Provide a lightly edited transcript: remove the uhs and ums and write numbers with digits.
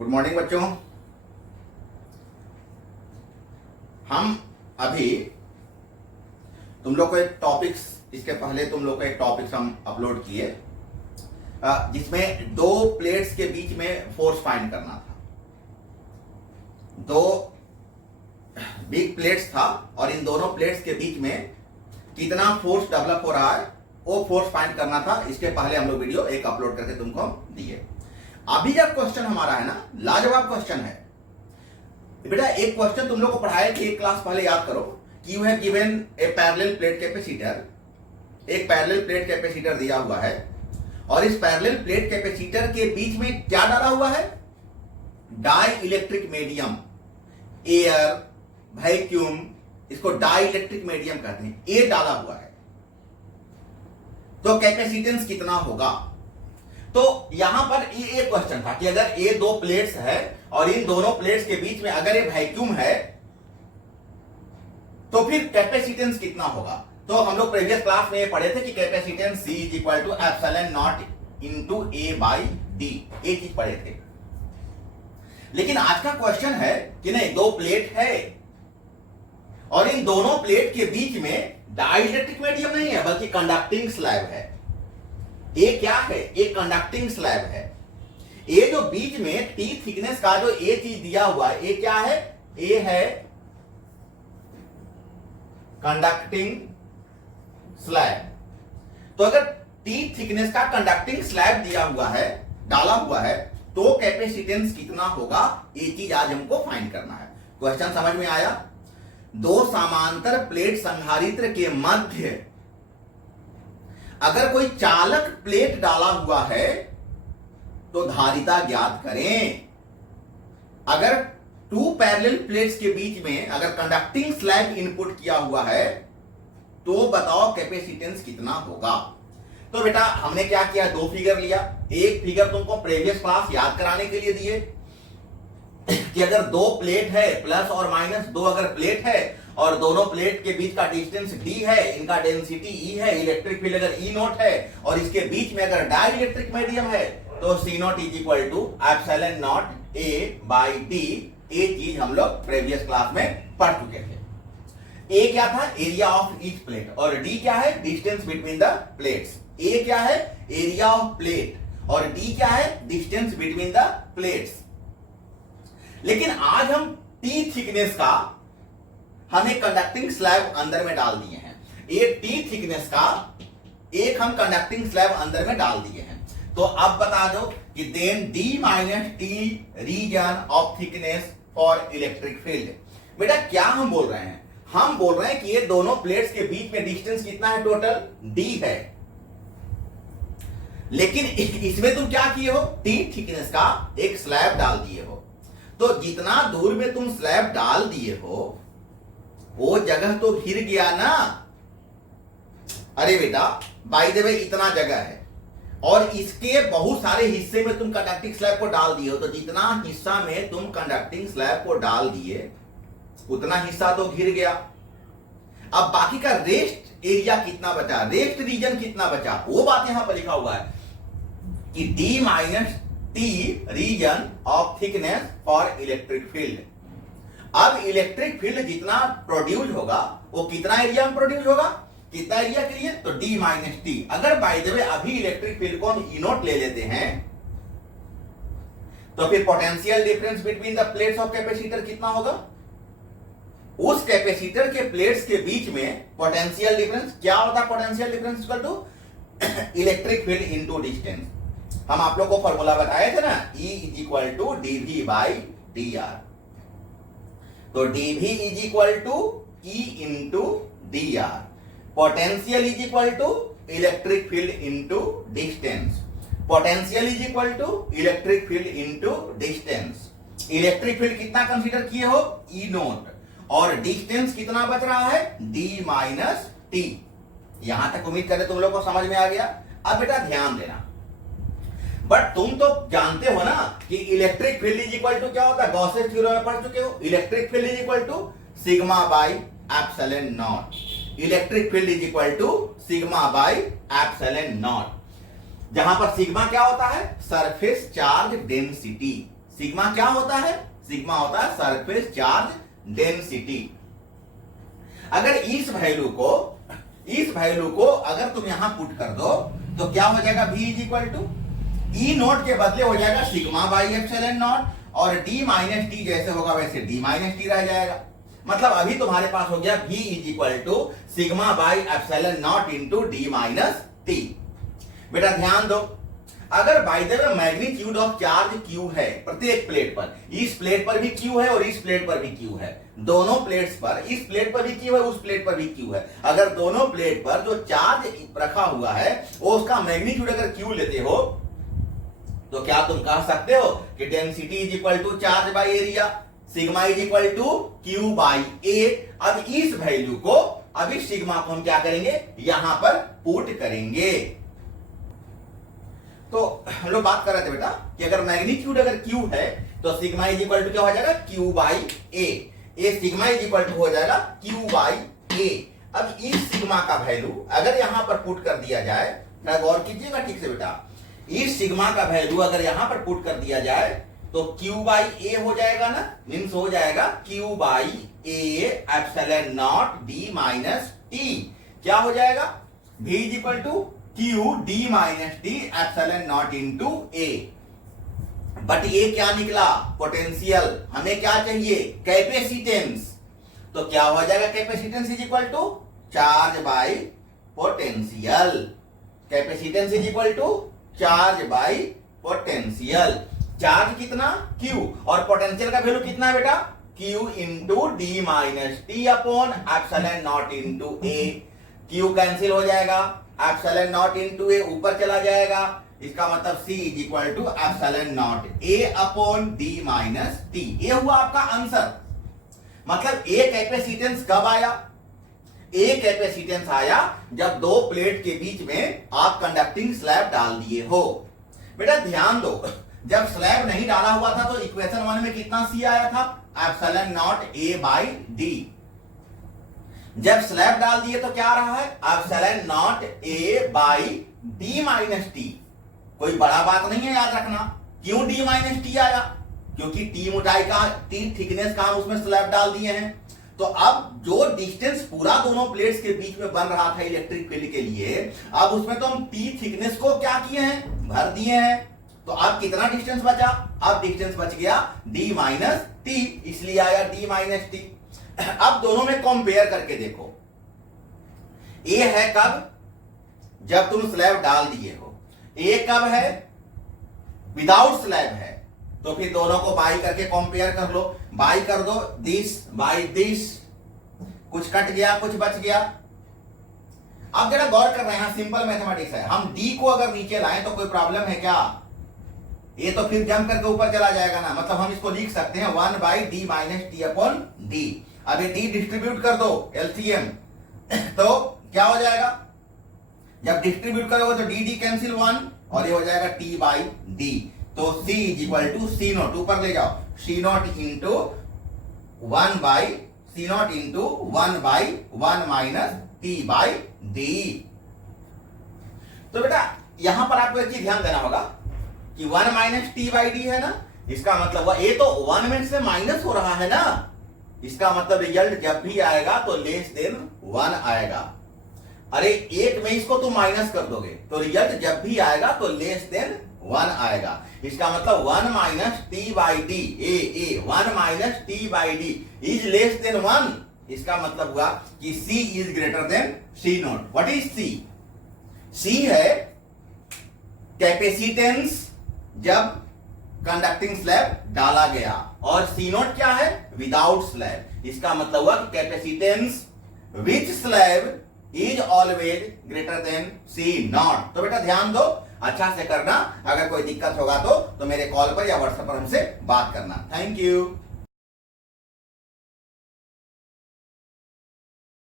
Good morning बच्चों। हम अभी तुम लोग को एक टॉपिक्स इसके पहले तुम लोग को एक टॉपिक्स हम अपलोड किए जिसमें दो प्लेट्स के बीच में फोर्स फाइंड करना था। दो बिग प्लेट्स था और इन दोनों प्लेट्स के बीच में कितना फोर्स डेवलप हो रहा है वो फोर्स फाइंड करना था। इसके पहले हम लोग वीडियो एक अपलोड करके तुमको दिए। अभी जब क्वेश्चन हमारा है ना, लाजवाब क्वेश्चन है बेटा। एक क्वेश्चन तुम लोग को पढ़ाया कि एक क्लास पहले याद करो कि you have given A parallel plate capacitor. एक पैरेलल प्लेट कैपेसिटर दिया हुआ है और इस पैरेलल प्लेट कैपेसिटर के बीच में क्या डाला हुआ है? Dielectric medium, air, vacuum, इसको डाई इलेक्ट्रिक मीडियम कहते हैं। ए डाला हुआ है तो कैपेसिटेंस कितना होगा? तो यहां पर ये क्वेश्चन था कि अगर ये दो प्लेट्स है और इन दोनों प्लेट्स के बीच में अगर ये वैक्यूम है तो फिर कैपेसिटेंस कितना होगा? तो हम लोग प्रीवियस क्लास में ये पढ़े थे कि capacitance C is equal to epsilon not into A by D, ये चीज पढ़े थे। लेकिन आज का क्वेश्चन है कि नहीं, दो प्लेट है और इन दोनों प्लेट के बीच में डाइलेक्ट्रिक मीडियम नहीं है बल्कि कंडक्टिंग स्लैब है। ये क्या है? ये कंडक्टिंग स्लैब है। ये जो बीच में T थिकनेस का जो ये चीज दिया हुआ है, ये क्या है? ये है कंडक्टिंग स्लैब। तो अगर T थिकनेस का कंडक्टिंग स्लैब दिया हुआ है, डाला हुआ है, तो कैपेसिटेंस कितना होगा? ये चीज आज हमको फाइंड करना है। क्वेश्चन समझ में आया? दो समांतर प्लेट संधारित्र के मध्य अगर कोई चालक प्लेट डाला हुआ है तो धारिता ज्ञात करें। अगर टू पैरेलल प्लेट्स के बीच में अगर कंडक्टिंग स्लैब इनपुट किया हुआ है तो बताओ कैपेसिटेंस कितना होगा? तो बेटा हमने क्या किया, दो फिगर लिया। एक फिगर तुमको प्रीवियस क्लास याद कराने के लिए दिए कि अगर दो प्लेट है, प्लस और माइनस दो अगर प्लेट है और दोनों प्लेट के बीच का डिस्टेंस d है, इनका डेंसिटी E है, इलेक्ट्रिक फील्ड अगर E नोट है और इसके बीच में अगर डाई इलेक्ट्रिक मीडियम है तो C not is equal to epsilon not A by D। ये चीज हम लोग प्रीवियस क्लास में पढ़ चुके थे। A क्या था? एरिया ऑफ ईच प्लेट, और D क्या है? Distance between the plates. A क्या है? एरिया ऑफ प्लेट, और D क्या है? Distance between the plates. लेकिन आज हम T थिकनेस का हम एक कंडक्टिंग स्लैब अंदर में डाल दिए हैं। एक T थिकनेस का एक हम कंडक्टिंग स्लैब अंदर में डाल दिए हैं। तो अब बता दो कि then D minus T region of thickness for electric field. बेटा क्या हम बोल रहे हैं? हम बोल रहे हैं कि ये दोनों प्लेट्स के बीच में डिस्टेंस कितना है? टोटल D है। लेकिन इसमें तुम क्या किए हो? T थिकनेस का एक स्लैब डाल दिए हो। तो जितना दूर में तुम स्लैब डाल दिए हो वो जगह तो घिर गया ना। अरे बेटा बाय द वे इतना जगह है और इसके बहुत सारे हिस्से में तुम कंडक्टिंग स्लैब को डाल दिए हो, तो जितना हिस्सा में तुम कंडक्टिंग स्लैब को डाल दिए उतना हिस्सा तो घिर गया। अब बाकी का रेस्ट एरिया कितना बचा, रेस्ट रीजन कितना बचा, वो बात यहां पर लिखा हुआ है कि D minus T region of thickness for electric field. अब इलेक्ट्रिक फील्ड जितना प्रोड्यूस होगा वो कितना एरिया में प्रोड्यूस होगा? कितना एरिया के लिए? तो D माइनस T। अगर बाय द वे अभी इलेक्ट्रिक फील्ड को हम E नोट ले लेते हैं तो फिर potential difference between the plates of capacitor कितना होगा? उस कैपेसिटर के प्लेट्स के बीच में पोटेंशियल डिफरेंस क्या होता है? Potential difference equal to electric field into distance. हम आप लोग को फॉर्मूला बताए थे ना, E is equal to dV by dr। तो dV is equal to E into dr। Potential is equal to electric field into distance. Potential is equal to electric field into distance. Electric field कितना consider किए हो? E note, और distance कितना बच रहा है? D minus T। यहां तक उम्मीद करें तुम लोग को समझ में आ गया। अब बेटा ध्यान देना, बट तुम तो जानते हो ना कि electric field is equal to क्या होता है? गॉसेस थ्योरम में पढ़ चुके हो। Electric field is equal to sigma by epsilon not. Electric field is equal to sigma by epsilon not, जहां पर सिग्मा क्या होता है? Surface charge density. सिग्मा क्या होता है? सिग्मा होता है सरफेस चार्ज डेंसिटी। अगर इस वैल्यू को अगर तुम यहां पुट कर दो तो क्या हो जाएगा? V is equal to E not के बदले हो जाएगा सिग्मा बाई एप्सिलॉन नॉट, और d माइनस टी जैसे होगा वैसे d माइनस टी रह जाएगा। मतलब अभी तुम्हारे पास हो गया V is equal to sigma by epsilon not into D minus T. बेटा ध्यान दो, अगर by the way magnitude of charge Q है प्रत्येक प्लेट पर, इस प्लेट पर भी Q है और इस प्लेट पर भी Q है, दोनों प्लेट्स पर, इस प्लेट पर भी Q है उस प्लेट पर भी Q है, अगर दोनों प्लेट पर जो चार्ज रखा हुआ है वो उसका मैग्नीट्यूड अगर Q लेते हो तो क्या तुम कह सकते हो कि density is equal to charge by area, sigma is equal to Q by A। अब इस वैल्यू को, अब इस सिग्मा को हम क्या करेंगे? यहां पर पुट करेंगे। तो हम लोग बात कर रहे थे बेटा कि अगर मैग्नीट्यूड अगर Q है तो सिग्मा इज इक्वल टू क्या हो जाएगा? Q by A sigma is equal to हो जाएगा Q बाई A। अब इस सिग्मा का वैल्यू अगर यहां पर पुट कर दिया जाए, गौर कीजिएगा ठीक से बेटा, इस सिग्मा का वैल्यू अगर यहां पर पुट कर दिया जाए तो Q बाई A हो जाएगा ना, मीन्स हो जाएगा Q by A epsilon not D minus T। क्या हो जाएगा? V is equal to Q D minus T epsilon not into A। But ये क्या निकला? पोटेंशियल। हमें क्या चाहिए? कैपेसिटेंस। तो क्या हो जाएगा? Capacitance is equal to charge by potential. Capacitance is equal to charge by potential. Charge कितना? Q, और पोटेंशियल का वैल्यू कितना है बेटा? Q into D minus T upon epsilon not into A। Q cancel हो जाएगा, एप्सिलॉन नॉट इंटू A ऊपर चला जाएगा, इसका मतलब C is equal to epsilon not A upon D minus T. ये हुआ आपका आंसर। मतलब A कैपेसिटेंस कब आया? A कैपेसिटेंस आया जब दो प्लेट के बीच में आप कंडक्टिंग स्लैब डाल दिए हो। बेटा ध्यान दो, जब स्लैब नहीं डाला हुआ था तो इक्वेशन 1 में कितना C आया था? Epsilon not A by D. जब स्लैब डाल दिए तो क्या रहा है? Epsilon not A by D minus T. कोई बड़ा बात नहीं है, याद रखना। क्यों डी माइनस टी आया? क्योंकि टी मोटाई का, टी थिकनेस का हम उसमें स्लैब डाल दिए हैं। तो अब जो डिस्टेंस पूरा दोनों प्लेट्स के बीच में बन रहा था इलेक्ट्रिक फील्ड के लिए, अब उसमें तो हम टी थिकनेस को क्या किए हैं? भर दिए हैं। तो अब कितना डिस्टेंस बचा? अब डिस्टेंस बच गया डी माइनस टी, इसलिए आया डी माइनस टी। अब दोनों में कंपेयर करके देखो, ए है कब? जब तुम स्लैब डाल दिए हो। ए कब है? विदाउट स्लैब है। तो फिर दोनों को बाई करके कंपेयर कर लो। बाई कर दो, दिस बाई दिस, कुछ कट गया कुछ बच गया। अब जरा गौर कर रहे हैं, सिंपल मैथमेटिक्स है। हम डी को अगर नीचे लाएं तो कोई प्रॉब्लम है क्या? ये तो फिर जंप करके ऊपर चला जाएगा ना। मतलब हम इसको लिख सकते हैं 1 by D minus T upon D. अब ये डी डिस्ट्रीब्यूट कर दो एलसीएम, तो क्या हो जाएगा? जब डिस्ट्रीब्यूट करोगे तो डी डी कैंसिल 1 और ये हो जाएगा टी बाई डी। तो C is equal to C naught, ऊपर ले जाओ, C naught into 1 by C naught into 1 by 1 minus T by D. तो बेटा यहां पर आपको एक चीज ध्यान देना होगा कि 1 माइनस टी बाई डी है ना, इसका मतलब ये तो 1 में से माइनस हो रहा है ना, इसका मतलब रिजल्ट जब भी आएगा तो लेस देन 1 आएगा। अरे एक में इसको तुम माइनस कर दोगे तो रिजल्ट जब भी आएगा तो लेस देन 1 आएगा। इसका मतलब 1 minus T by D, A 1 minus T by D is less than 1। इसका मतलब हुआ कि C is greater than C note. What is C? C है कैपेसिटेंस जब कंडक्टिंग स्लैब डाला गया, और C नोट क्या है? Without slab. इसका मतलब हुआ कि capacitance which slab is always greater than C not. तो बेटा ध्यान दो, अच्छा से करना। अगर कोई दिक्कत होगा तो मेरे कॉल पर या व्हाट्सएप पर हमसे बात करना। Thank you.